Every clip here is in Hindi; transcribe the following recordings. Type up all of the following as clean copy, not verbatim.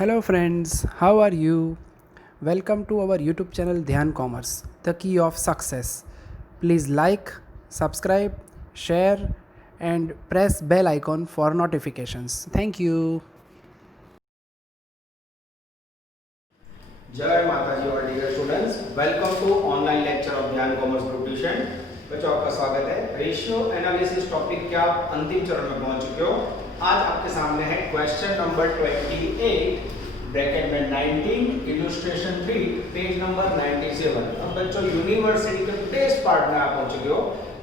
Hello, friends, how are you? Welcome to our YouTube channel Dhyan Commerce, the key of success. Please like, subscribe, share, and press bell icon for notifications. Thank you. जय माता जी और dear students, welcome to online lecture of Dhyan commerce group tuition. बच्चों आपका स्वागत है। रेशियो एनालिसिस टॉपिक के आप अंतिम चरण में पहुंच चुके हो। आज आपके सामने है क्वेश्चन नंबर 28 ब्रैकेट में 19 इलस्ट्रेशन 3 पेज नंबर 97। अब बच्चों यूनिवर्सिटी के बेस्ट पार्ट में आप पहुंच चुके हो।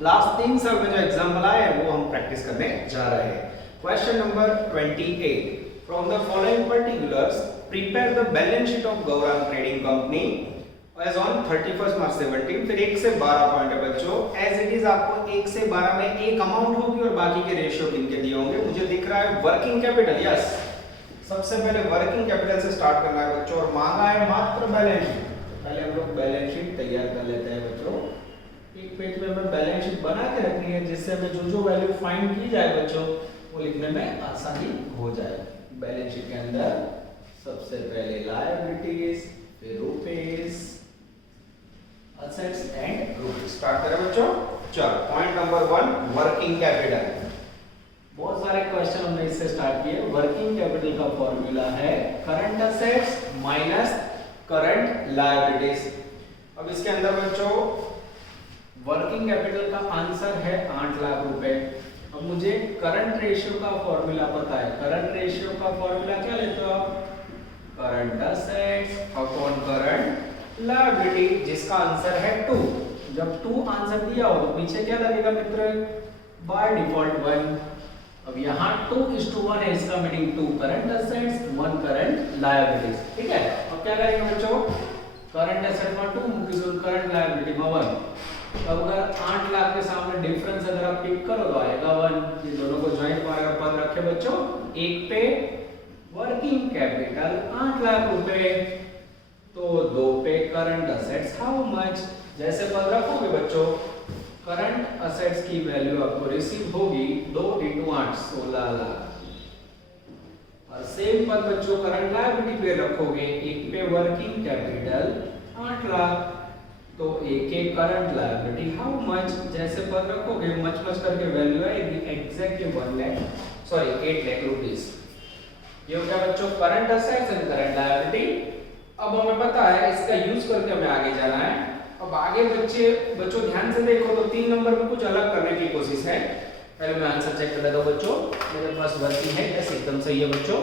लास्ट 3 साल में जो एग्जाम्पल आए हैं वो हम प्रैक्टिस करने जा रहे हैं। Question number 28, from the following particulars prepare the balance sheet of Gaurang Trading Company as on 31st March 17। फिर 1 से 12 पॉइंट है बच्चों। एज इट इज आपको 1 से 12 में एक अमाउंट होगी और बाकी के रेशियो किनके दिए होंगे। मुझे दिख रहा है वर्किंग कैपिटल। यस, सबसे पहले वर्किंग कैपिटल से स्टार्ट करना है बच्चों और मांगा है मात्र बैलेंस शीट। पहले हम लोग बैलेंस शीट तैयार कर लेते हैं बच्चों। एक पेज में हमें बैलेंस शीट बना के रखनी है जिससे हमें जो वैल्यू फाइंड की जाए बच्चों वो लिखने में आसानी हो जाए। बैलेंस शीट के अंदर सबसे पहले लायबिलिटीज, फिर rupees, assets and rupees. Start करें बच्चों। चलो, पॉइंट नंबर 1, वर्किंग कैपिटल। बहुत सारे क्वेश्चन हमने इससे स्टार्ट किए। वर्किंग कैपिटल का फॉर्मूला है current assets minus current liabilities. अब इसके अंदर बच्चों वर्किंग कैपिटल का आंसर है 8 लाख रुपए। अब मुझे करंट रेशियो का फॉर्मूला पता है। करंट रेशियो का फॉर्मूला क्या लेते हो आप? Current assets upon current liability, जिसका आंसर है 2। जब 2 आंसर दिया हो तो पीछे क्या लगेगा मित्र? By default 1। अब यहाँ 2:1 है, इसका meaning 2 current assets 1 current liabilities. ठीक है। अब क्या करेंगे बच्चों? करंट एसेट में 2 करंट लायबिलिटी में 1। अब अगर 8 लाख के सामने डिफरेंस अगर आप पिक करो तो आएगा 1। ये दोनों को ज्वाइंट में अगर पद रखे बच्चों, एक पे वर्किंग कैपिटल 8 लाख रुपए तो 2 पे करंट असेट्स हाउ मच। जैसे पद रखोगे बच्चों, करंट असेट्स की वैल्यू आपको रिसीव होगी 2 × 8 16 लाख। और सेम पद बच्चों करंट लायबिलिटी पे रखोगे, एक पे वर्किंग कैपिटल 8 लाख तो एक करंट लायबिलिटी हाउ मच। जैसे पद रखोगे मच करके वैल्यू आएगी एग्जैक्टली 8 लाख रुपीस। ये हो गया बच्चों current assets and current liability. अब हमें पता है इसका यूज करके हमें आगे जाना है। अब आगे बच्चों ध्यान से देखो तो 3 नंबर में कुछ अलग करने की कोशिश है। पहले मैं आंसर चेक कर लेता हूं बच्चों। मेरे पास वर्किंग है, यस एकदम सही है बच्चों।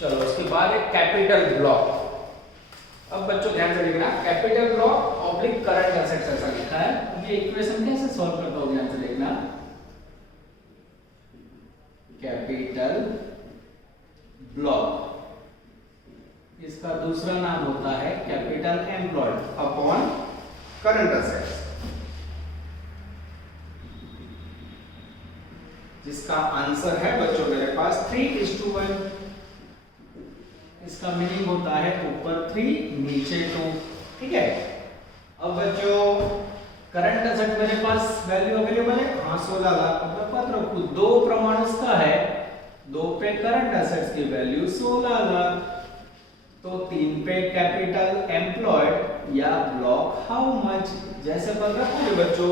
चलो, उसके बाद एक कैपिटल ब्लॉक। अब बच्चों ध्यान से देखना, capital block oblique current assets ऐसा लिखा है। ये इक्वेशन कैसे सॉल्व करता हूं ध्यान से देखना। कैपिटल ब्लॉक, इसका दूसरा नाम होता है capital employed upon current assets, जिसका आंसर है बच्चों मेरे पास 3:1। इसका मीनिंग होता है ऊपर 3 नीचे 2। ठीक है। अब बच्चों करंट असेट मेरे पास वैल्यू अवेलेबल है, हाँ 16 लाख। अब पद रखूं 2 प्रमाण उसका है, 2 पे करंट असेट्स की वैल्यू 16 लाख तो 3 पे कैपिटल एम्प्लॉयड या ब्लॉक हाउ मच। जैसे पद रखोगे बच्चों,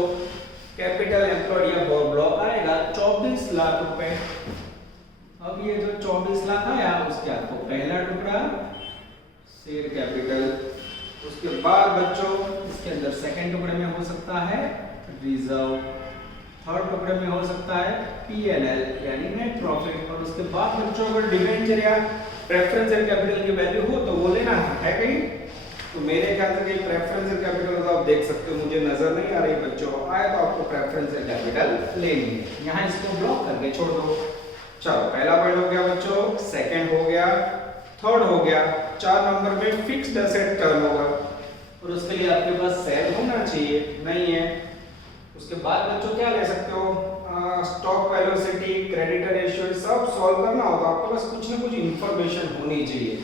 कैपिटल एम्प्लॉयड या ब्लॉक आएगा 24 लाख रुपए। अब ये जो 24 लाख आया उसके आपको पहला टुकड़ा शेयर कैपिटल, उसके बाद बच्चों इसके अंदर सेकंड टुकड़े में हो सकता है रिजर्व, थर्ड टुकड़े में हो सकता है P&L यानी नेट प्रॉफिट, और उसके बाद बच्चों अगर डिबेंचर या प्रेफरेंशियल कैपिटल की वैल्यू हो तो वो लेना है कहीं। तो मेरे ख्याल से कहीं प्रेफरेंशियल कैपिटल तो आप देख सकते हो, मुझे नजर नहीं आ रही बच्चों। आए तो आपको प्रेफरेंशियल कैपिटल लेनी है। यहाँ इसको ब्लॉक करके छोड़ दो। चलो, पहला पॉइंट हो गया बच्चों, सेकंड हो गया, थर्ड हो गया। 4 नंबर में फिक्स्ड एसेट टर्नओवर, और उसके लिए आपके पास सेल होना चाहिए, नहीं है। उसके बाद बच्चों क्या ले सकते हो? स्टॉक वेलोसिटी, क्रेडिटर रेशियो, सब सॉल्व करना होगा। आपके पास कुछ ना कुछ इंफॉर्मेशन होनी चाहिए।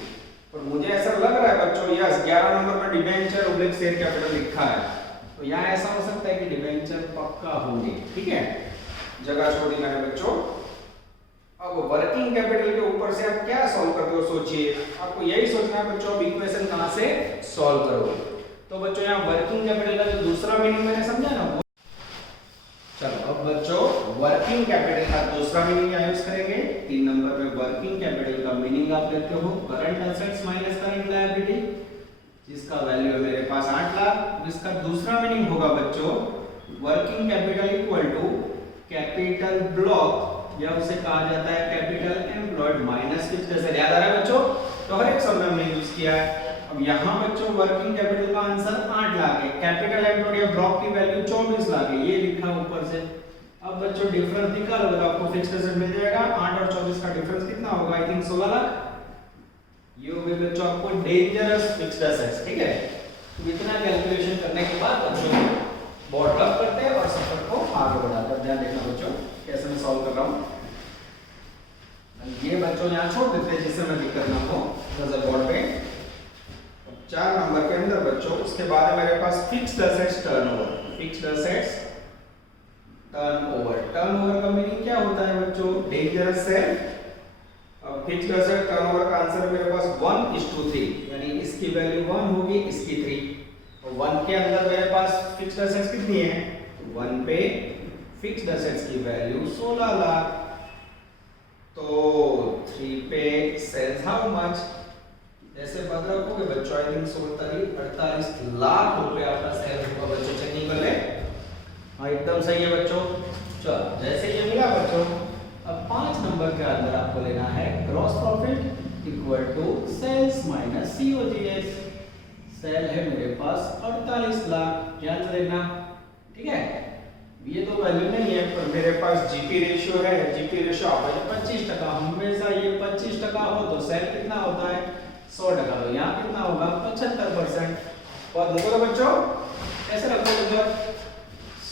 और मुझे ऐसा लग रहा है बच्चों, यस 11 नंबर में डिबेंचर ऑब्लिक शेयर कैपिटल लिखा है, तो यहाँ ऐसा हो सकता है कि डिबेंचर पक्का होंगे। ठीक है, जगह छोड़ी मैंने बच्चों। अब वर्किंग कैपिटल के ऊपर से आप क्या सॉल्व करते हो सोचिए, आपको यही सोचना है बच्चों अब इक्वेशन कहां से सॉल्व करोगे। तो बच्चों यहाँ वर्किंग कैपिटल का जो दूसरा मीनिंग मैंने समझा ना वो, चलो अब बच्चों वर्किंग कैपिटल का दूसरा मीनिंग क्या यूज करेंगे। 3 नंबर पे वर्किंग कैपिटल का मीनिंग आप लेते हो current assets minus current liability, जिसका वैल्यू है मेरे पास 8 लाख। इसका दूसरा मीनिंग होगा बच्चों working capital equal to capital block, या उसे कहा जाता है capital employed minus fixed asset. याद आ रहा है बच्चों, तो हर एक शब्द हमने यूज किया है। अब यहाँ बच्चों वर्किंग कैपिटल का आंसर 8 लाख है, कैपिटल एम्प्लॉयड या ब्लॉक की वैल्यू 24 लाख है, ये लिखा ऊपर से। अब बच्चों डिफरेंस निकालोगे तो आपको फिक्स्ड एसेट मिल जाएगा, 8 और 24 का डिफरेंस कितना होगा, आई थिंक 16 लाख। ये हो गए बच्चों आपको डेंजरस फिक्स्ड एसेट्स, ठीक है। तो इतना कैलकुलेशन करने के बाद बच्चों बोर्ड कब करते हैं और सफर को आगे बढ़ाते हैं। ध्यान देखना बच्चों कैसे मैं सॉल्व कर रहा हूँ। ये बच्चों यहाँ छोड़ देते हैं जिससे मैं दिक्कत ना हो नजर बोर्ड पे। 4 नंबर के अंदर बच्चों उसके बाद मेरे पास fixed assets turnover. Fixed assets turnover, turnover का मीनिंग क्या होता है बच्चों, डेंजरस सेल। अब फिक्स्ड एसेट टर्नओवर का आंसर मेरे पास 1:3, यानी इसकी वैल्यू 1 होगी, इसकी 3। और 1 के अंदर मेरे पास फिक्स्ड एसेट्स कितनी है, 1 पे फिक्स्ड एसेट्स की वैल्यू 16 लाख। तो 3 पे सेल्स हाउ मच, ऐसे पद रखोगे बच्चों आई थिंक 48 लाख रुपए आपका सेल होगा बच्चों। चेक नहीं कर ले, हाँ एकदम सही है बच्चों। चलो जैसे ये मिला बच्चों, अब 5 नंबर के अंदर आपको लेना है gross profit equal to sales minus COGS. Sale है मेरे पास 48 लाख, ध्यान से देखना, ठीक है। ये तो वैल्यू नहीं है पर मेरे पास जीपी रेशियो है, जीपी रेशियो आप 25%, हमेशा ये 25% हो तो सेल कितना होता है 100%, तो यहाँ कितना होगा 75%। और देखो तो बच्चों कैसे रखो बच्चों,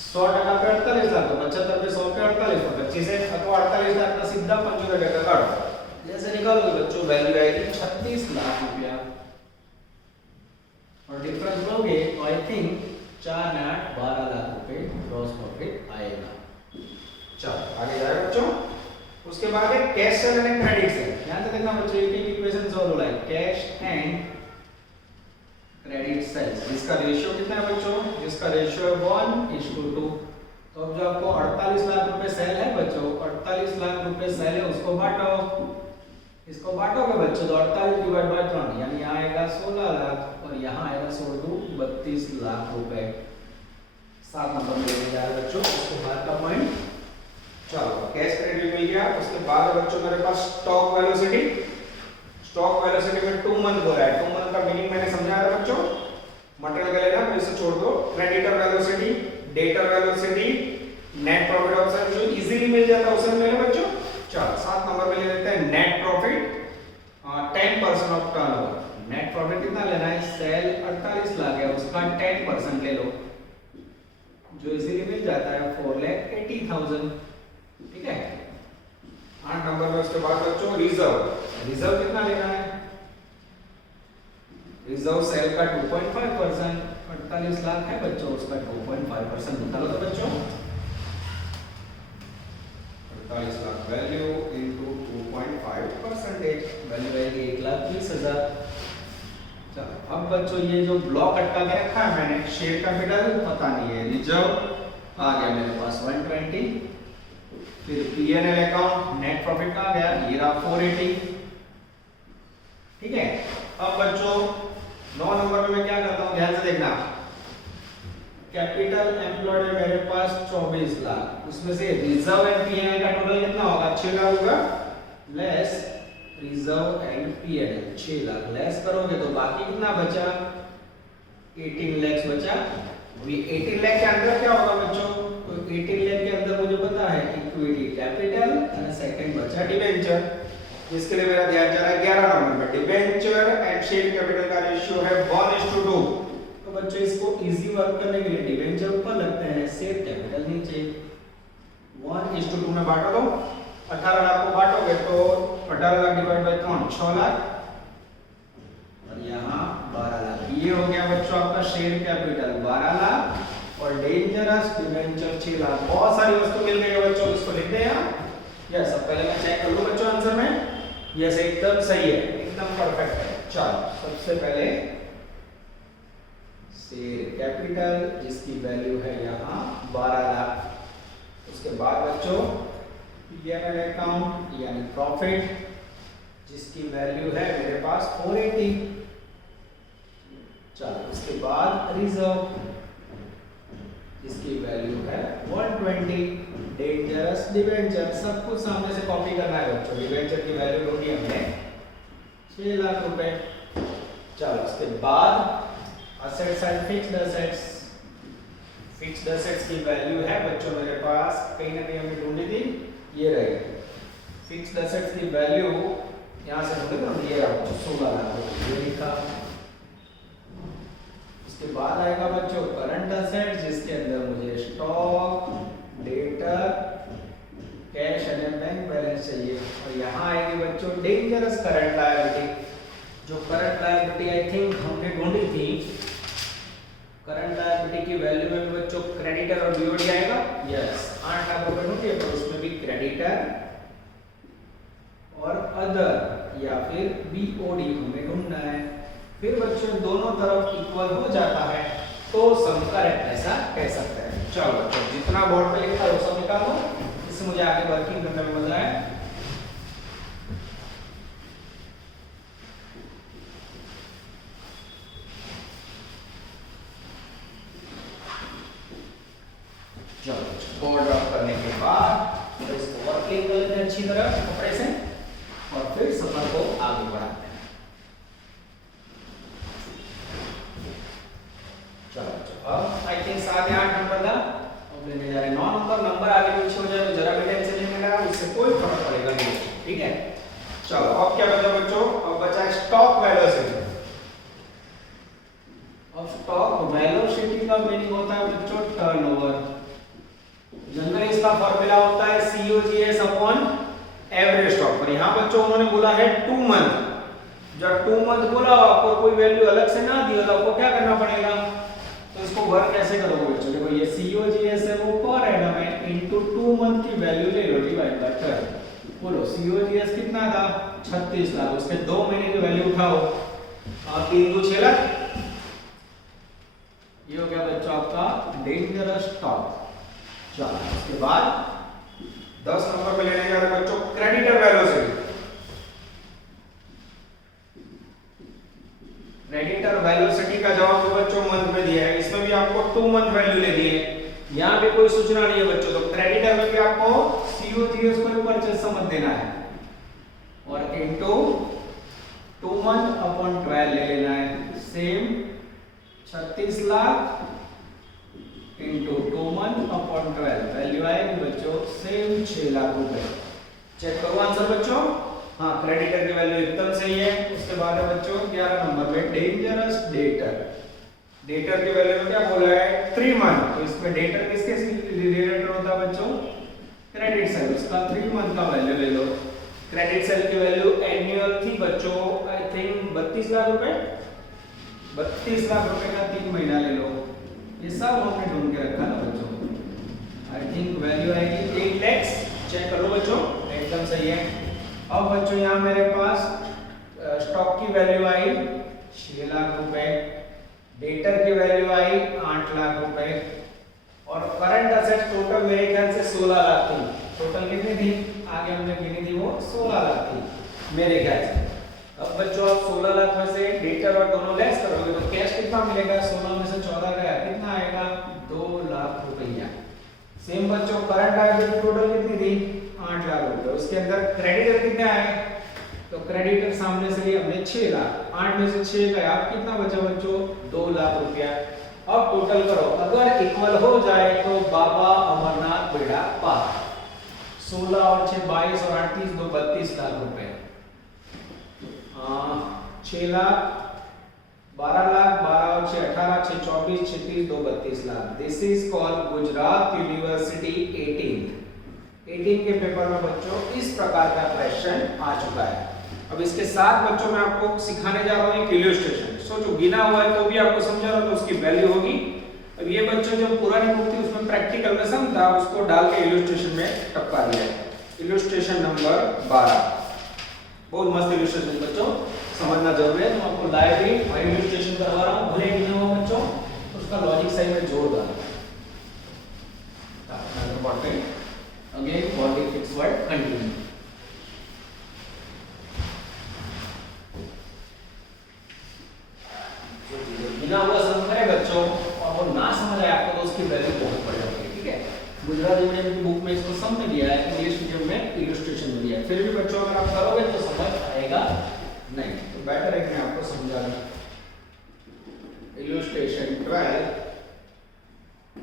100% पे 48 लाख, तो 75 पे 100 पे 48, तो 25 है, अथवा 48 लाख का सीधा 75% काटो, जैसे निकालोगे बच्चों वैल्यू आएगी 36 लाख रुपया। और डिफरेंस लोगे तो आई थिंक 4 में 8 12 लाख रुपए ग्रॉस प्रॉफिट आएगा। चलो आगे जाए बच्चों। उसके बाद है cash cell and credit sale. ध्यान से देखना बच्चों, ये इक्वेशन सॉल्व हो रहा है कैश एंड क्रेडिट सेल। इसका रेशियो कितना है बच्चों, जिसका रेशियो है 1:2। तो अब जो आपको 48 लाख रुपए सेल है बच्चों, 48 लाख रुपए सेल है, उसको बांटो, इसको बांटोगे बच्चों तो 48 डिवाइड बाय 3, यानी यहाँ आएगा 16 लाख और यहाँ आएगा 32 लाख रुपए। 7 नंबर में ले जा रहा है बच्चों उसके बाद का पॉइंट। चलो कैश क्रेडिट मिल गया। उसके बाद बच्चों मेरे पास स्टॉक वेलोसिटी। स्टॉक वेलोसिटी में 2 मंथ हो रहा है, 2 मंथ का मीनिंग मैंने समझाया था बच्चों, मटेरियल का लेना तो इसे छोड़ दो। Creditor velocity, debtor velocity, net profit of sale जो इजीली मिल जाता है उसे मिले बच्चों। चलो 7 नंबर में ले लेते हैं net profit 10% of turnover. Net profit कितना लेना है, सेल 48 लाख है उसका 10% ले लो, जो इजीली मिल जाता है 4,80,000, ठीक है। 8 नंबर में उसके बाद बच्चों रिजर्व। रिजर्व कितना लेना है, रिजर्व सेल का 2.5%, 48 लाख है बच्चों उसका 2.5% निकालो तो बच्चों 48 लाख वैल्यू इनटू 2.5%, वैल्यू आएगी 1,20,000। चलो अब बच्चों ये जो ब्लॉक अटका के रखा है मैंने, शेयर कैपिटल पता नहीं है, रिजर्व आ गया मेरे पास 120, फिर पीएनएल अकाउंट नेट प्रॉफिट का आ गया ये रहा 480, ठीक है। अब बच्चों 9 नंबर में मैं क्या करता हूं, ध्यान से देखना। कैपिटल एम्प्लॉयड है मेरे पास 24 लाख, उसमें से रिजर्व एंड पीएनएल का टोटल कितना होगा 6 लाख होगा, less reserve and PNL 6 lakh less करोगे तो बाकी कितना बचा 18 लाख बचा। अभी 18 लाख के अंदर क्या होगा बच्चों, तो 18 लाख के अंदर मुझे पता है इक्विटी कैपिटल और सेकंड बचा डिबेंचर, जिसके लिए मेरा ध्यान जा रहा है 11 नंबर में। डिबेंचर एंड शेयर कैपिटल का रेशियो है 1:2, तो बच्चों इसको इजी वर्क करने के लिए डिबेंचर ऊपर लगते हैं, शेयर कैपिटल नीचे। 1:2 में बांटो दो, 18 लाख को बांटोगे तो 18 लाख डिवाइड बाय 3 6 लाख और यहाँ 12 लाख। ये हो गया बच्चों आपका शेयर कैपिटल 12 लाख और डेंजरस डिबेंचर 6 लाख। बहुत सारी वस्तु मिल गई है बच्चों, इसको लिख दे यहाँ यस, अब पहले मैं चेक कर लूं बच्चों आंसर में। यस, एकदम सही है, एकदम परफेक्ट है। चलो सबसे पहले शेयर कैपिटल जिसकी वैल्यू है यहाँ 12 लाख। उसके बाद बच्चों पीएनएल अकाउंट यानी प्रॉफिट जिसकी वैल्यू है मेरे पास 480। चलो उसके बाद रिजर्व जिसकी वैल्यू है 120। डेंजरस डिवेंचर सब कुछ सामने से कॉपी करना है बच्चों। डिवेंचर की वैल्यू ढूंढी हमने 6 लाख रुपए। चलो उसके बाद assets and fixed assets. Fixed assets की वैल्यू है बच्चों मेरे पास कहीं ना कहीं हमने ढूंढी थी, ये रही। फिक्स्ड असेट्स की वैल्यू यहाँ से ढूंढे तो ये रहा 16 लाख, ये लिखा। उसके बाद आएगा बच्चों करंट असेट जिसके अंदर मुझे stock, debtor, cash and bank balance चाहिए। और यहाँ आएगी बच्चों डेंजरस करंट लायबिलिटी। जो करंट लायबिलिटी आई थिंक हमने ढूंढी थी, करंट लायबिलिटी की वैल्यू में भी बच्चों क्रेडिटर और बीओडी आएगा। यस, 8 लाख रुपए ढूंढिए तो उसमें भी क्रेडिटर और अदर या फिर बीओडी हमें ढूंढना है। फिर बच्चों दोनों तरफ इक्वल हो जाता है तो सम करेक्ट ऐसा कह सकते हैं। चलो बच्चों जितना बोर्ड पे लिखा है वो सब निकालो, इससे मुझे आगे वर्किंग करने में मजा है। चलो बोर्ड ड्रॉप करने के बाद तो इसको वर्किंग कर लेते हैं अच्छी तरह कपड़े से और फिर सफर को आगे बढ़ाते हैं। चलो अब आई थिंक 7 या 8 नंबर था, अब लेने जा रहे 9 नंबर। नंबर आगे पीछे हो जाए तो जरा भी टेंशन नहीं लेना, उससे कोई फर्क पड़ेगा नहीं, ठीक है। चलो अब क्या बचा बच्चों, अब बचा स्टॉक वेलोसिटी। अब स्टॉक वेलोसिटी का मीनिंग होता है बच्चों टर्नओवर। जनरली इसका फार्मूला होता है COGS अपॉन एवरेज स्टॉक। पर यहाँ बच्चों उन्होंने बोला है 2 मंथ। जब 2 मंथ बोला आपको कोई वैल्यू अलग से ना दी हो तो आपको क्या करना पड़ेगा, तो इसको वर्क कैसे करोगे बच्चों, देखो ये COGS है वो पर एनम है इनटू 2 मंथ की वैल्यू ले लो डिवाइड बाय 12। बोलो COGS कितना था 36 लाख, उसके 2 महीने की वैल्यू उठाओ और 3 2 6 लाख। ये हो गया बच्चों आपका डेंजरस स्टॉक। चलो उसके बाद 10 नंबर पे लेने जा रहे बच्चों क्रेडिटर वेलोसिटी। क्रेडिटर वेलोसिटी का जवाब तो बच्चों मंथ में दिया है, इसमें भी आपको 2 मंथ वैल्यू ले दी है, यहाँ पे कोई सूचना नहीं है बच्चों। तो क्रेडिटर में भी आपको COGS को परचेज समझ देना है और इनटू 2 मंथ अपॉन 12 ले लेना है। Same 36 lakh into 2 month upon 12 value आएगी बच्चों सेम 6 लाख रुपए। चेक करो आंसर बच्चों। हाँ क्रेडिटर की वैल्यू एकदम सही है। उसके बाद है बच्चों 11 नंबर पे डेंजरस डेटर। डेटर की वैल्यू में क्या बोला है 3 मंथ, तो इसमें डेटर किसके रिलेटेड होता है बच्चों क्रेडिट सेल, उसका 3 मंथ का वैल्यू ले लो। क्रेडिट सेल की वैल्यू एनुअल थी बच्चों आई थिंक 32 लाख रुपए, 32 लाख रुपए का 3 महीना ले लो। ये सब हमने ढूंढ के रखा था बच्चों। आई थिंक वैल्यू आएगी 8 लाख। चेक करो बच्चों एकदम सही है। अब बच्चों यहाँ मेरे पास स्टॉक की वैल्यू आई 6 लाख रुपए, डेटर की वैल्यू आई 8 लाख रुपए और करंट असेट्स टोटल मेरे ख्याल से 16 लाख थी। टोटल कितनी थी आगे हमने गिनी थी वो 16 लाख थी मेरे ख्याल से। अब बच्चों आप 16 लाख में से डेटर और दोनों लेस करोगे तो कैश कितना मिलेगा, 16 में से 14 गया कितना आएगा 2 लाख रुपया। सेम बच्चों करंट लायबिलिटी टोटल कितनी थी 8 लाख रुपए, उसके अंदर क्रेडिटर कितने आए, तो क्रेडिटर सामने से लिए हमने 6 लाख, 8 में से 6 गया अब कितना बचा बच्चों 2 लाख रुपया। अब टोटल करो अगर इक्वल हो जाए तो बाबा अमरनाथ बेड़ा पार। 16 और 6 22 और 8 30 2 32 लाख रुपए। 6 लाख 12 लाख 12 और 6 18 6 24 6 30 2 32 lakh. This is called Gujarat university 18 के पेपर में बच्चों इस प्रकार का क्वेश्चन आ चुका है। अब इसके साथ बच्चों मैं आपको सिखाने जा रहा हूँ एक इलस्ट्रेशन। सोचो गिना हुआ है तो भी आपको समझा रहा तो उसकी वैल्यू होगी। अब ये बच्चों जब पुरानी बुक थी उसमें प्रैक्टिकल में सम था उसको डाल के इलस्ट्रेशन में टपका दिया है। इलस्ट्रेशन नंबर 12 बहुत मस्त इलस्ट्रेशन बच्चों, समझना जरूरी है। तो आपको लाइव ही और इलस्ट्रेशन करवा रहा हूँ, भले ही ना हो बच्चों, उसका लॉजिक सही में जोड़ डालना। Again for the fix word continue. बिना हुआ समझ है बच्चों, और वो ना समझ आए आपको तो उसकी वैल्यू बहुत बढ़ जाती है, ठीक है। गुजराती मीडियम की बुक में इसको सम में दिया है, इंग्लिश मीडियम में इलस्ट्रेशन में दिया है। फिर भी बच्चों अगर आप करोगे तो समझ आएगा नहीं, तो बेटर है कि मैं आपको समझा दूं। Illustration 12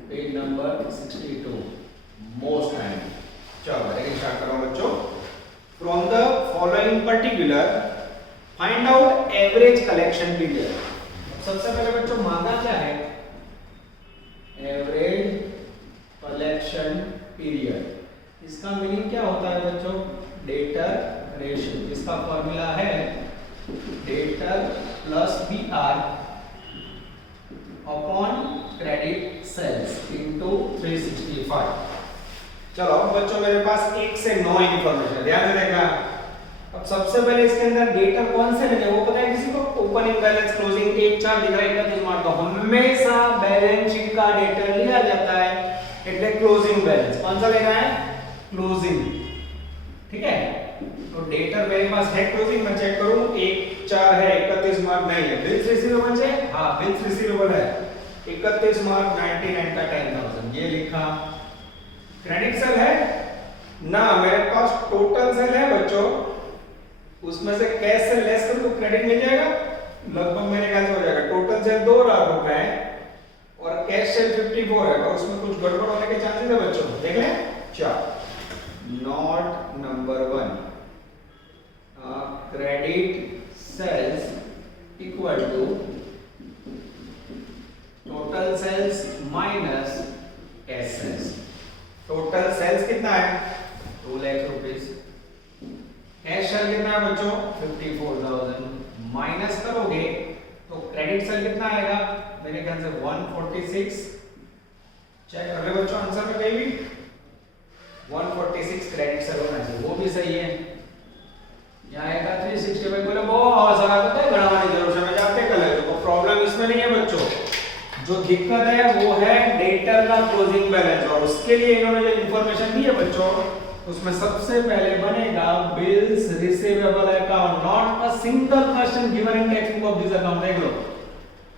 page number 62 most time. चलो लेकिन स्टार्ट करो बच्चों। From the following particular find out average collection period. सबसे पहले बच्चों मांगा क्या है, एवरेज कलेक्शन पीरियड। इसका मीनिंग क्या होता है बच्चों, डेटर रेशियो। इसका फॉर्मूला है debtor plus BR upon credit sales into 365। चलो बच्चों मेरे पास 1 से 9 इंफॉर्मेशन ध्यान से देखना। अब सबसे पहले इसके अंदर डेटर कौन से लेने वो पता है किसी को, ओपनिंग बैलेंस क्लोजिंग 1 4 दिख रहा है 31 मार्च का, हमेशा बैलेंस शीट का डेटर लिया जाता है, એટલે क्लोजिंग बैलेंस कौन सा लेना है, क्लोजिंग, ठीक है। तो डेटर मेरे पास है क्लोजिंग, मैं चेक करूं 1 4 है 31 मार्च नहीं है। बिल्स रिसीवेबल है, हां बिल्स रिसीवेबल है 31 मार्च 99 का 10000 ये लिखा। क्रेडिट सेल है ना, मेरे पास टोटल सेल है बच्चों, उसमें से कैश से लेस कर तो क्रेडिट मिल जाएगा, लगभग मेरे ख्याल से हो जाएगा। टोटल सेल 2 लाख रुपए है और कैश सेल 54 है, और उसमें कुछ गड़बड़ होने के चांसेस है बच्चों, देख लें। चलो note number 1, credit sales equal to total sales minus cash sales. Total sales कितना है 2 लाख रुपीस, कैश सेल कितना है बच्चों 54,000, माइनस करोगे तो क्रेडिट सेल कितना आएगा, मेरे ख्याल से 146। चेक कर ले बच्चों आंसर में कहीं भी 146 क्रेडिट सेल होना चाहिए, वो भी सही है। यहाँ आएगा 365, बोले बहुत सारा होता है गणवानी जरूर है, मैं जाते कर ले। तो प्रॉब्लम इसमें नहीं है बच्चों, जो दिक्कत है वो है डेटर का क्लोजिंग बैलेंस, और उसके लिए इन्होंने जो इंफॉर्मेशन दी है बच्चों उसमें सबसे पहले बनेगा bills receivable account, not a single question given in text book of this account. देख लो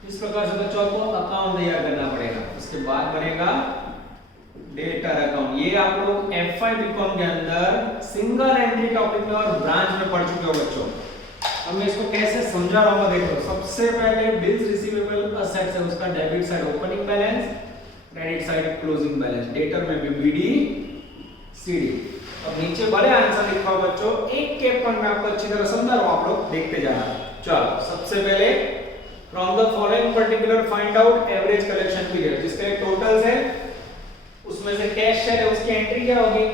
इस प्रकार से बच्चों को अकाउंट तैयार करना पड़ेगा। उसके बाद बनेगा डेटर अकाउंट। ये आप लोग F5 बीकॉम के अंदर सिंगल एंट्री टॉपिक में और ब्रांच में पढ़ चुके हो बच्चों। अब मैं इसको कैसे समझा रहा हूं देखो। सबसे पहले बिल्स रिसीवेबल असेट्स है, उसका debit side opening balance, credit side closing balance, debtor में भी बीडी सीडी। अब नीचे बड़े आंसर लिखा हो बच्चों, एक के पर मैं आपको अच्छी तरह समझा रहा हूं, आप लोग देखते जाना। चलो सबसे पहले from the following particular find out average collection period, जिसके टोटल्स है उसमें से कैश सेल है उसकी एंट्री क्या होगी,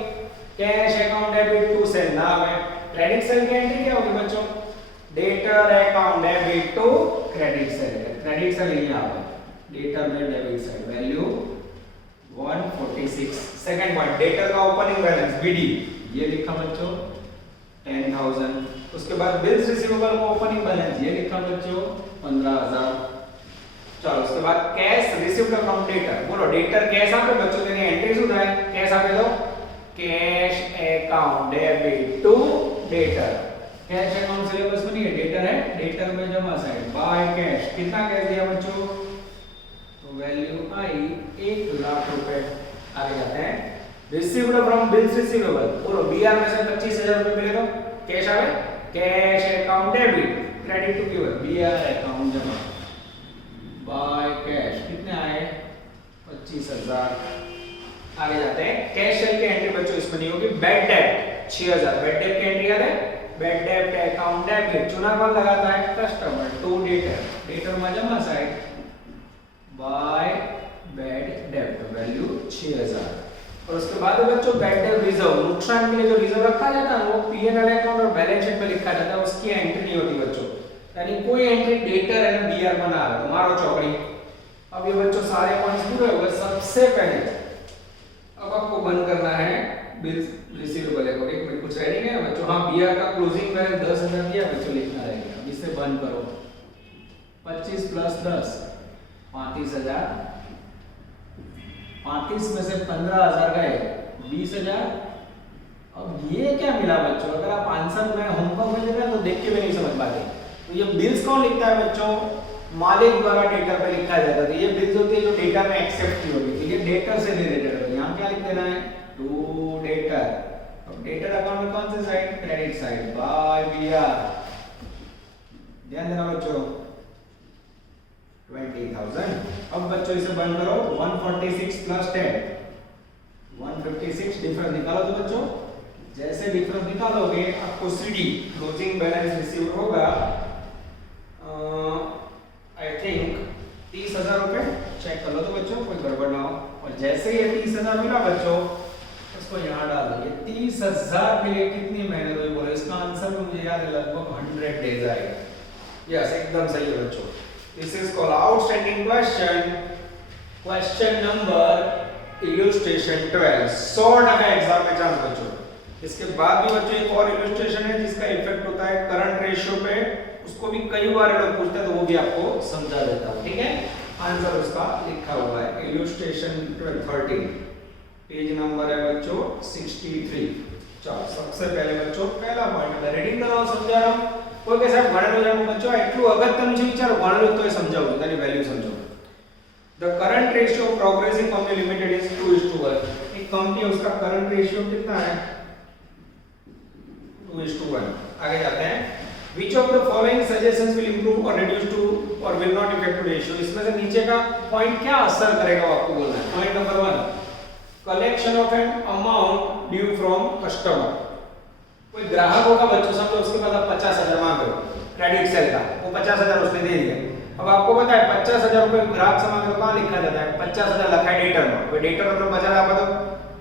cash account debit to sale नाम है। क्रेडिट सेल की एंट्री क्या होगी बच्चों, debtor account debit to credit sale. Credit sale यहां पर, डेटर में debit side value 146। Second point debtor का ओपनिंग बैलेंस बीडी ये लिखा बच्चों 10,000। उसके बाद बिल्स रिसीवेबल का ओपनिंग बैलेंस ये लिखा बच्चों 15,000। चलो उसके बाद कैश रिसीव्ड फ्रॉम डेटर, बोलो डेटर कैश आपके बच्चों ने एंट्रीज उठाए, कैश आपके दो cash account debit to debtor. Cash account syllabus में नहीं है, डेटर है, डेटर में जमा साइड बाय कैश। कितना कैश दिया बच्चों, तो वैल्यू आई 1 लाख रुपए आगे जाते हैं। रिसीव्ड फ्रॉम बिल्स रिसीवेबल, बोलो बीआर में से 25,000 रुपए मिले तो कैश आवे, cash account debit, credit to giver BR account जमा बाय कैश, कितने आए 25,000। आगे जाते हैं कैश सेल की एंट्री बच्चों इसमें नहीं होगी। बैड डेट 6,000, बैड डेट की एंट्री याद है, बैड डेट अकाउंट डेबिट चुना कौन लगाता है, कस्टमर टू डेटर, डेटर में जमा side by bad debt value 6,000। और उसके बाद बच्चों बैड डेट रिजर्व, नुकसान के लिए जो रिजर्व रखा जाता है वो पीएनएल अकाउंट और बैलेंस शीट में लिखा जाता है, उसकी एंट्री नहीं होती बच्चों। यानी कोई एंट्री डेटर एंड बीआर बना रहा है, मारो चौकड़ी। अब ये बच्चों सारे पॉइंट्स पूरे हो गए। सबसे पहले अब आपको बंद करना है बिल्स रिसीवेबल है, बच्चों, हाँ बीआर का क्लोजिंग बैलेंस 10,000 दिया बच्चों, लिखना रहेगा। इसे बंद करो, 25 प्लस 10 35,000, 35 में से 15,000 गए 20,000। अब ये क्या मिला बच्चों, अगर आप आंसर में होमवर्क में देना तो देख के भी नहीं समझ पाते। तो ये बिल्स कौन लिखता है बच्चों, मालिक द्वारा डेटर पे लिखा जाता है। तो ये बिल्स होती है जो डेटा में एक्सेप्ट की होगी, ठीक है, डेटर से रिलेटेड है। यहाँ क्या लिख देना है, टू डेटर। अब डेटर अकाउंट में कौन सी side, credit side, by B R. ध्यान देना बच्चों, 20,000। अब बच्चों इसे बंद करो, 146 प्लस 10 156, डिफरेंस निकालो। तो बच्चों जैसे डिफरेंस निकालोगे आपको सीडी क्लोजिंग बैलेंस रिसीव होगा आई थिंक 30,000 रुपए। चेक कर लो तो बच्चों कोई गड़बड़ ना हो। और जैसे ये 30,000 मिला बच्चों, इसको यहाँ डाल दो। ये 30,000 के लिए कितनी मेहनत हुई बोलो, इसका आंसर में मुझे याद है लगभग 100 डेज आएगा। यस, एकदम सही है बच्चों। This is called outstanding question, question number illustration 12, 100% exam में चांस बच्चों। इसके बाद भी बच्चों एक और इलस्ट्रेशन है जिसका इफेक्ट होता है करंट रेशियो पे, उसको भी कई बार लोग पूछते हैं तो वो भी आपको समझा देता हूं, ठीक है। आंसर उसका लिखा हुआ है इलस्ट्रेशन 13, पेज नंबर है बच्चों 63। चलो सबसे पहले बच्चों पहला पॉइंट है, रीडिंग कराओ, समझा रहा हूं। कोई के साथ गणन हो जाए बच्चों, એટલું અગત્યનું છે વિચારો, ગણન તો સમજાવું તેની વેલ્યુ સમજો। The current ratio of Progressive Company Limited is 2:1। एक कंपनी उसका करंट रेशियो कितना है, 2:1। आगे जाते हैं, which of the following suggestions will improve or reduce to or will not affect to ratio। इसमें से नीचे का पॉइंट क्या असर करेगा वो आपको बोलना है। Point number 1, collection of an amount due from customer। कोई ग्राहक होगा बच्चों, समझो उसके पास आप 50,000 मांग रहे हो क्रेडिट सेल का, वो 50,000 उसने दे दिया। अब आपको पता है 50,000 रुपए ग्राहक से मांगे तो कहाँ लिखा जाता है, 50,000 लिखा है डेटर में। कोई डेटर मतलब 50,000 आपका तो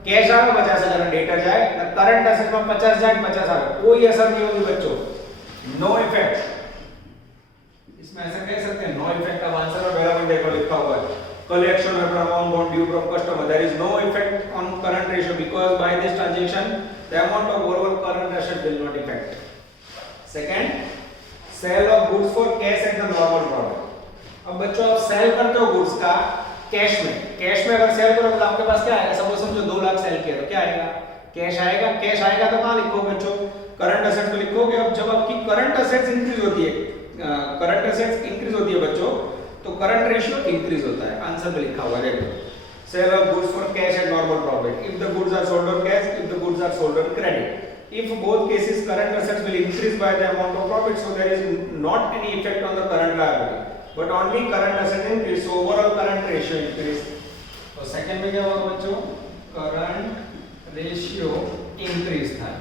कैश आवे, 50,000 डेटर जाए, करंट एसेट में 50 जाए 50 आवे, कोई असर नहीं होगी बच्चों, नो इफेक्ट। इसमें ऐसा कह सकते हैं नो इफेक्ट। अब आंसर में पहला पॉइंट देखो लिखा हुआ है, collection of an amount bond due from customer, there is no effect on current ratio because by this transaction the amount of overall current asset will not affect। Second, sale of goods for cash at the normal profit। अब बच्चों आप सेल करते हो गुड्स का कैश में अगर सेल करो तो आपके पास क्या आएगा, सपोज समझो 2 लाख सेल किया तो क्या आएगा, कैश आएगा। कैश आएगा तो कहां लिखोगे बच्चों, करंट एसेट को लिखोगे। अब जब आपकी करंट एसेट्स इंक्रीज होती है, करंट एसेट्स इंक्रीज होती है बच्चों, तो करंट रेशियो इंक्रीज होता है। आंसर में लिखा हुआ है देखो, sale of goods for cash at normal profit if the goods are sold on cash, if the goods are sold on credit. If both cases current assets will increase by the amount of profit, so there is not any effect on the current liability but only current asset increase, so overall current ratio increase. तो सेकंड में क्या होगा बच्चों, करंट रेशियो इंक्रीज થાય।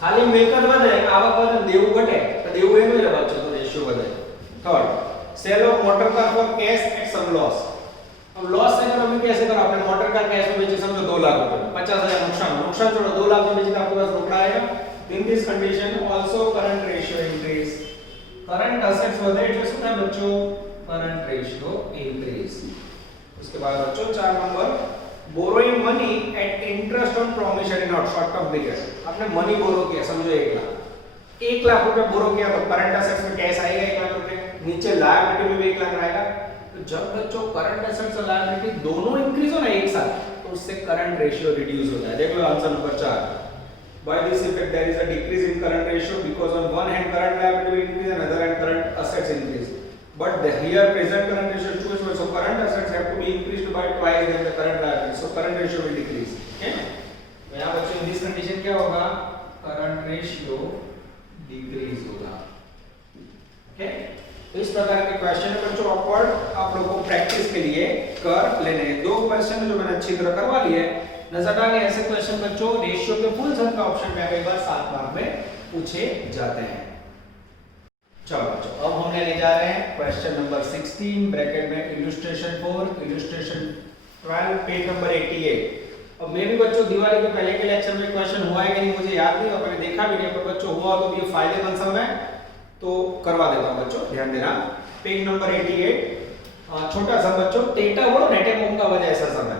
ખાલી મિલકત વધે, આવક વધે, દેવું ઘટે તો દેવું એનું જ બચ્ચો તો રેશિયો વધે। Third, sale of motor car for cash at some loss. अब लॉस से अगर हम कैसे करो, आपने मोटर कार कैश में बेची समझो 2 लाख रुपए, 50,000 नुकसान छोड़ो 2 लाख में बेची तो आपके पास रोकड़ा आएगा। In this condition also current ratio increase. Current assets વધે એટલે શું થાય बच्चों, करंट रेशियो इंक्रीज। उसके बाद बच्चों 4 number, borrowing money at interest on promissory note short term period. आपने मनी बोरो किया समझो 1 लाख रुपए बोरो किया तो करंट एसेट्स में कैश आएगा 1 लाख रुपए, नीचे लायबिलिटी में भी 1 लाख आएगा। तो जब बच्चों करंट एसेट्स और लायबिलिटी दोनों इंक्रीज हो ना एक साथ, तो उससे करंट रेशियो रिड्यूस होता है। देख लो answer number 4, by this effect there is a decrease in current ratio because on one hand current liability will increase and other hand current assets increase, but the here present current ratio is 2:1, so current assets have to be increased by twice than the current liability, so current ratio will decrease। okay, तो यहाँ बच्चों in this condition क्या होगा, current ratio डिक्रीज होगा। ओके, तो इस प्रकार के क्वेश्चन है बच्चों ऑकवर्ड आप लोगों को प्रैक्टिस के लिए कर लेने हैं। 2 क्वेश्चन जो मैंने अच्छी तरह करवा लिए, नजर आ गए ऐसे क्वेश्चन बच्चों रेशियो के फुल सम का ऑप्शन पे कई बार 7 मार्क में पूछे जाते हैं। चलो बच्चों अब हम लेने जा रहे हैं क्वेश्चन नंबर 16 ब्रैकेट में इलस्ट्रेशन 4 इलस्ट्रेशन 12 पेज नंबर 88। अब मैं भी बच्चों दिवाली के पहले के लेक्चर में क्वेश्चन हुआ है कि नहीं मुझे याद नहीं और मैंने देखा भी नहीं, पर बच्चों हुआ तो ये फायदेमंद समय तो करवा देता हूं बच्चों, ध्यान देना। पेज नंबर 88 छोटा सा बच्चों थीटा बोलो नेटे कोण का वजह ऐसा समय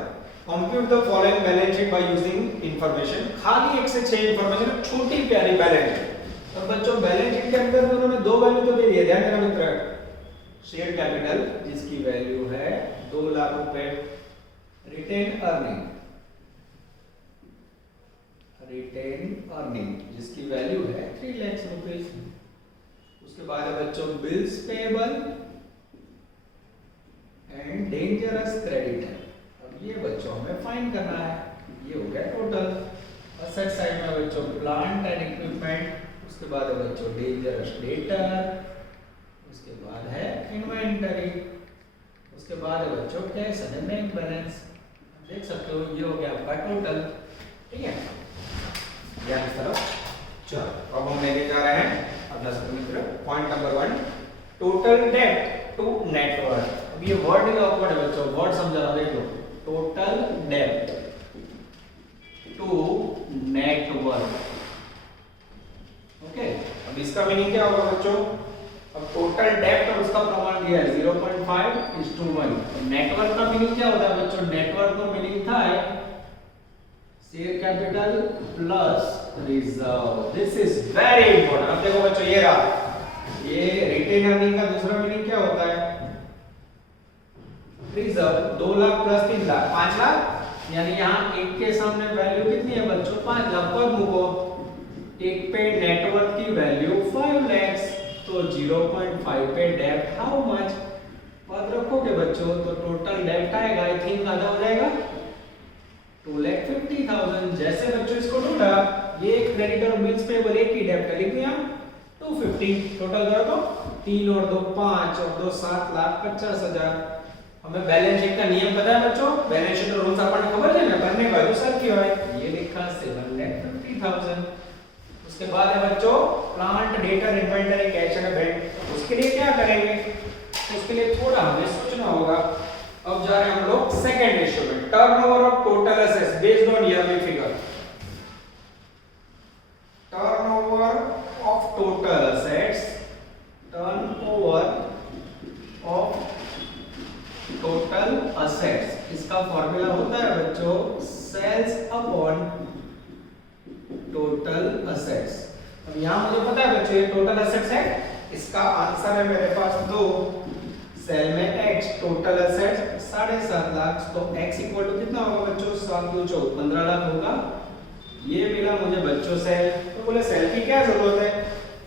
compute the following balance sheet by using information, खाली 1 से 6 इंफॉर्मेशन, छोटी प्यारी बैलेंस शीट। अब बच्चों बैलेंस शीट के अंदर में उन्होंने दो वैल्यू तो दे दिए, ध्यान देना मित्र। शेयर कैपिटल जिसकी वैल्यू है 2 लाख रुपए, रिटेन अर्निंग जिसकी वैल्यू है 3 लाख रुपए। उसके बाद है बच्चों bills payable and dangerous creditor. अब ये बच्चों हमें फाइंड करना है। ये हो गया टोटल। असेट साइड में बच्चों प्लांट एंड इक्विपमेंट, उसके बाद है बच्चों डेंजरस डेटर, उसके बाद है इन्वेंटरी, उसके बाद है बच्चों कैश एंड बैंक बैलेंस। देख सकते हो ये हो गया आपका टोटल। ठीक है, ध्यान से चलो। चलो अब हम लेके जा रहे हैं अपना मित्र point number 1, total debt to net worth. अब ये वर्ड नहीं ऑकवर्ड है बच्चों, वर्ड समझा रहा देख लो। Total debt to net worth. Okay, अब इसका मीनिंग क्या होगा बच्चों? अब टोटल डेट और उसका प्रमाण दिया है 0.5:1। नेटवर्क का मीनिंग क्या होता है बच्चों? नेटवर्क का मीनिंग था share capital plus reserve. This is very important. अब देखो बच्चों ये रहा, ये रिटेन अर्निंग का दूसरा मीनिंग क्या होता है? रिजर्व। 2 लाख प्लस 3 लाख 5 लाख, यानी यहाँ एक के सामने वैल्यू कितनी है बच्चों? 5 लाख। पर मुको एक पे नेटवर्थ की वैल्यू 5 लाख, तो 0.5 पे डेब्ट हाउ मच? पद रखोगे बच्चों तो टोटल डेब्ट आएगा, आई थिंक आधा हो जाएगा 2,50,000। जैसे बच्चों इसको ढूंढा, ये क्रेडिटर बिल्स पेएबल एक ही डेब्ट लिख दिया 250, टोटल करो तो 3 और 2 5 और 2 7,50,000। हमें बैलेंस शीट का नियम पता है बच्चों, बैलेंस शीट रूल्स अपन खबर है ना, करने का जो सर क्यों है ये लिखा 7,50,000। उसके बाद है बच्चों plant debtor inventory cash and bank. उसके लिए क्या करेंगे? उसके लिए थोड़ा हमें सोचना होगा। अब जा रहे हैं हम लोग सेकंड रेशियो में, turnover of total assets based on yearly figure. Turnover of total assets, turnover of total assets, इसका फॉर्मूला होता है बच्चों सेल्स अपॉन टोटल असेट्स। अब यहां मुझे पता है बच्चों ये टोटल असेट्स है, इसका आंसर है मेरे पास 2, सेल में x, टोटल असेट्स 7.5 लाख, तो x इक्वल टू कितना होगा बच्चों? 7 2 14 15 लाख होगा। ये मिला मुझे बच्चों सेल। तो बोले सेल की क्या जरूरत है?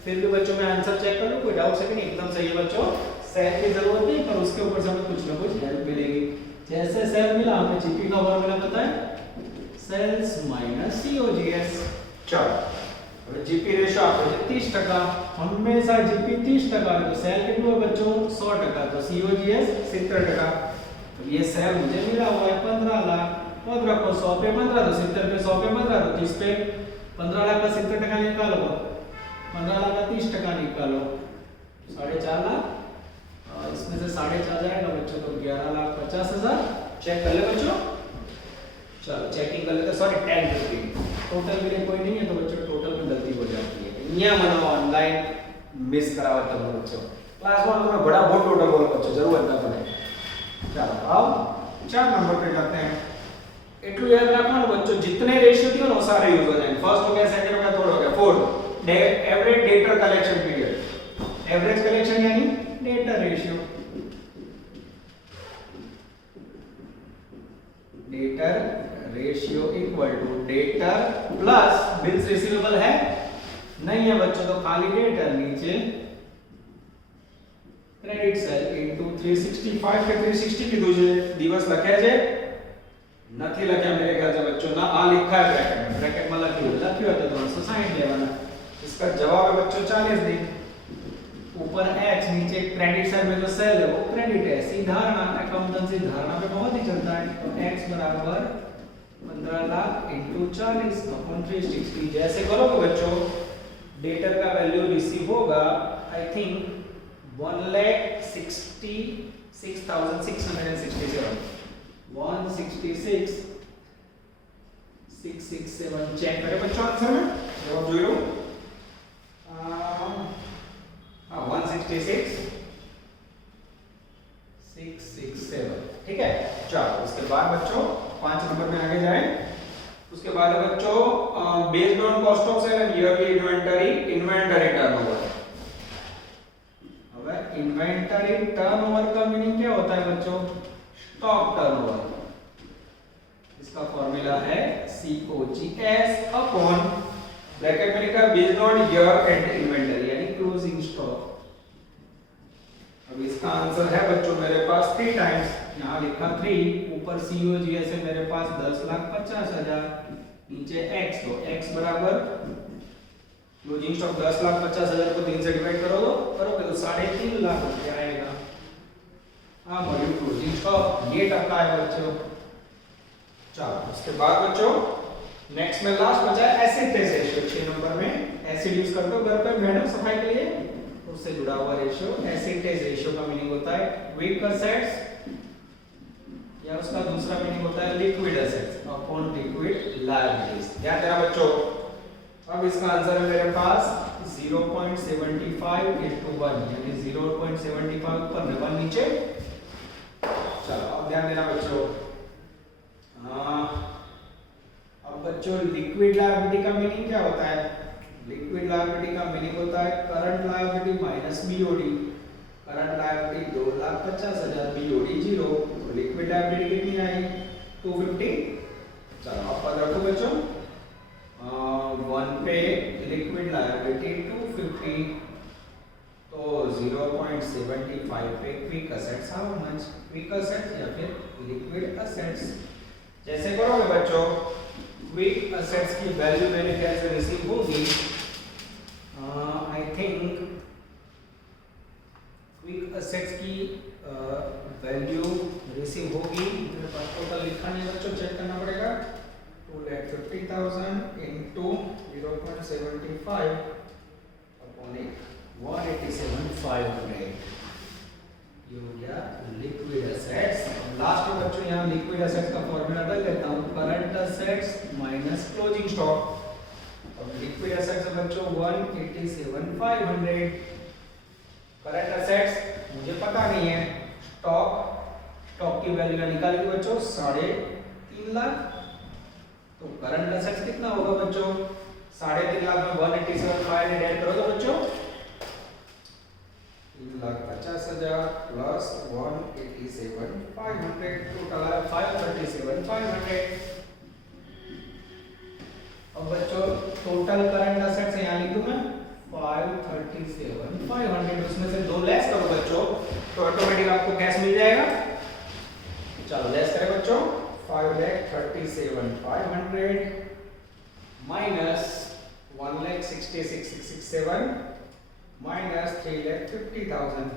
फिर भी बच्चों मैं आंसर चेक कर लूं, कोई डाउट है कि नहीं? एकदम सही है बच्चों, सेल की जरूरत नहीं, पर उसके ऊपर से हमें कुछ ना कुछ हेल्प मिलेगी। जैसे सेल मिला, हमें जीपी का फॉर्मूला पता है, सेल्स माइनस सीओजीएस। चलो जीपी रेशियो आपको 30%, हमेशा जीपी 30%, तो सेल कितना है बच्चों? 100%, तो सीओजीएस 70%। तो ये सेल मुझे मिला हुआ है 15 लाख। पद रखो 100 पे 15, तो 70 पे 100 पे 15, तो 30 पे 15 लाख का 70% निकालो, 15 लाख का 30% निकालो, 4.5 लाख। इसमें से 4.5 जाएगा बच्चों तो 11,50,000। चेक कर ले बच्चों, चलो चेकिंग कर लेते। सॉरी 10-15 टोटल में कोई नहीं है, तो बच्चों टोटल में गलती हो जाती है। यहाँ मनो ऑनलाइन मिस करावत तो बच्चों क्लास में तुम्हें बड़ा बहुत टोटल बोलो बच्चों, जरूर ना पड़े। चलो अब 4 नंबर पे जाते हैं। એટલું યાદ રાખવાનું બચ્ચો, जितने रेशियो दियो ना सारे यूज हो जाएंगे। फर्स्ट हो गया, सेकंड हो गया, थर्ड हो गया, fourth average debtor collection period. Average collection यानी debtor ratio, debtor ratio equal to debtor plus bills receivable है नहीं है बच्चों, तो खाली डेटर नीचे क्रेडिट सेल इनटू 365 के 360 की दूजे दिवस लखे છે નથી લખ્યા मेरे ख्याल से बच्चों, ना आ लिखा है ब्रैकेट में, ब्रैकेट में लख्યું है तो 360 लेवाना। इसका जवाब है बच्चों 40 दिन। ऊपर h, नीचे क्रेडिट साइड में जो सेल है वो क्रेडिट है। सी धारणा, अकाउंटेंसी धारणा पे बहुत ही चलता है। तो x बराबर 15 लाख इनटू 40 अपॉन 360। जैसे करोगे बच्चों डेटर का वैल्यू रिसीव होगा आई थिंक 1,66,667 166,667। चेक करें बच्चों आंसर में, जवाब जो लो 166,667। ठीक है, चलो उसके बाद बच्चों 5 नंबर में आगे जाए। उसके बाद है बच्चों based on cost of sale and yearly inventory turnover. अब इन्वेंटरी टर्नओवर का मीनिंग क्या होता है बच्चों? Stock turnover. इसका फॉर्मूला है COGS अपॉन ब्रैकेट में लिखा based on year end inventory यानी क्लोजिंग स्टॉक। अब इसका आंसर है बच्चों मेरे पास 3 टाइम्स, यहाँ लिखा 3, ऊपर COGS है मेरे पास 10,50,000, नीचे x, तो x बराबर क्लोजिंग स्टॉक 10,50,000 को 3 से डिवाइड करोगे तो 3.5 लाख रुपया आएगा। हाँ वॉल्यूम क्लोजिंग स्टॉक ये टका है बच्चों। चलो उसके बाद बच्चों नेक्स्ट में लास्ट बचा है एसिड टेस्ट रेशियो। 6 नंबर में एसिड यूज करते हो घर पे मैडम सफाई के लिए, उससे जुड़ा हुआ रेशियो। एसिड टेस्ट रेशियो का मीनिंग होता है वीक असेट्स या उसका दूसरा मीनिंग होता है liquid assets upon liquid liabilities. ध्यान देना बच्चों। अब इसका आंसर है मेरे पास 0.75 into 1 यानी 0.75 ऊपर 1 नीचे। चलो अब ध्यान देना बच्चों। अब बच्चों लिक्विड लायबिलिटी का मीनिंग क्या होता है? लिक्विड लायबिलिटी का मीनिंग होता है current liability minus BOD. Current liability 2,50,000, BOD 0, तो लिक्विड लायबिलिटी कितनी आई? 250। चलो अब पता रखो बच्चों 1 पे लिक्विड लायबिलिटी 250, तो 0.75 पे quick assets how much? Quick assets या फिर लिक्विड असेट्स। जैसे करोगे बच्चों क्विक असेट्स की वैल्यू मैंने कैसे रिसीव होगी? आई थिंक क्विक असेट्स की वैल्यू रिसीव होगी, मेरे पास टोटल लिखा नहीं बच्चों, चेक करना पड़ेगा। 2,50,000 into 0.75 अपॉन 187,500 ये हो गया लिक्विड असेट्स। लास्ट में बच्चों यहाँ लिक्विड असेट्स का फॉर्मूला डाल देता हूँ, current assets minus closing stock. अब लिक्विड असेट्स है बच्चों 187,500। करंट असेट्स मुझे पता नहीं है, स्टॉक की वैल्यू निकालेंगे बच्चों 3.5 लाख। तो करंट असेट्स कितना होगा बच्चों? 3.5 लाख में 187,500 ऐड करोगे बच्चों 3,50,000 प्लस 187,500, टोटल है 537,500। अब बच्चों टोटल करंट असेट्स यहाँ लिख दूं मैं 537,500, उसमें से 2 लेस करो बच्चों तो ऑटोमेटिक आपको कैश मिल जाएगा। चलो लेस करें बच्चों 5,37,500 माइनस 1,66,667 माइनस 3,50,000।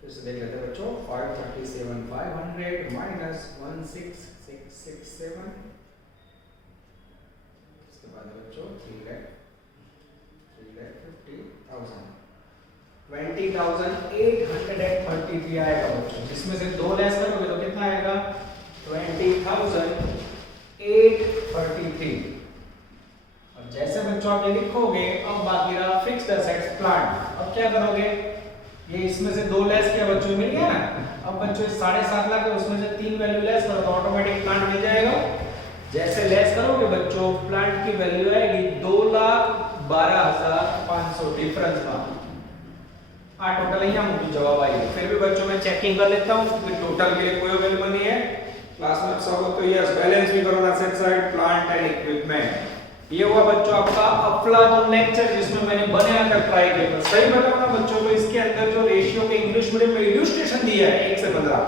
फिर से देख लेते हैं बच्चों 537,500 माइनस 1,66,667, इसके बाद बच्चों 3,50,000 20,833 आएगा बच्चों, जिसमें से 2 लेस करोगे तो कितना आएगा? 20,833। अब जैसे बच्चों आप ये लिखोगे, अब बाकी रहा फिक्स्ड एसेट्स प्लांट। अब क्या करोगे? ये इसमें से 2 लेस किया बच्चों, मिल गया ना। अब बच्चों 7.5 लाख है, उसमें से 3 वैल्यू लेस करो तो ऑटोमेटिक प्लांट मिल जाएगा। जैसे लेस करोगे बच्चों प्लांट की वैल्यू आएगी 2,12,500 डिफरेंस का। टोटल यहाँ मुझे जवाब आई। फिर भी बच्चों मैं चेकिंग कर लेता हूँ क्योंकि टोटल के लिए कोई अवेलेबल नहीं है। क्लास में सब तो यस बैलेंस भी करो ना, set side plant and equipment. ये हुआ बच्चों आपका अफलातून लेक्चर जिसमें मैंने बनाया कर ट्राई किया। सही बताओ ना बच्चों, तो इसके अंदर जो रेशियो के इंग्लिश मीडियम में इलस्ट्रेशन दिया है 1 से 15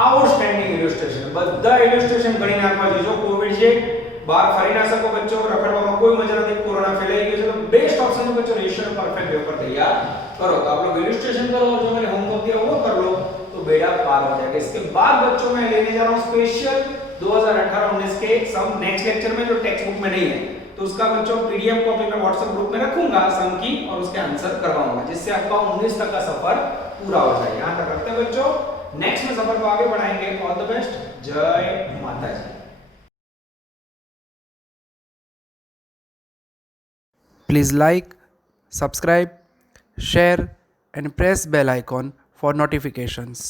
आउटस्टैंडिंग इलस्ट्रेशन, બધા ઇલસ્ટ્રેશન કરી નાખવા જો કોવિડ છે બહાર ફરી ના શકો બચ્ચો, રખડવામાં કોઈ મજા નથી, કોરોના ફેલાઈ ગયો છે, તો બેસ્ટ ऑप्शन है बच्चों रेशियो परफेक्ट पेपर तैयार करो। तो आप लोग इलस्ट्रेशन करो और जो मैंने होमवर्क दिया वो कर लो तो बेड़ा पार हो जाएगा। इसके बाद बच्चों मैं लेने जा रहा हूं स्पेशल 2018-19 के सम नेक्स्ट लेक्चर में जो टेक्स्ट बुक में नहीं है, तो उसका बच्चों पीडीएफ कॉपी मैं व्हाट्सएप ग्रुप में रखूंगा सम की और उसके आंसर करवाऊंगा, जिससे आपका 19 तक का सफर पूरा हो जाए। यहां तक रखते हैं बच्चों, नेक्स्ट में सफर को आगे बढ़ाएंगे। ऑल द बेस्ट, जय माता जी। Please like, subscribe, share and press bell icon for notifications.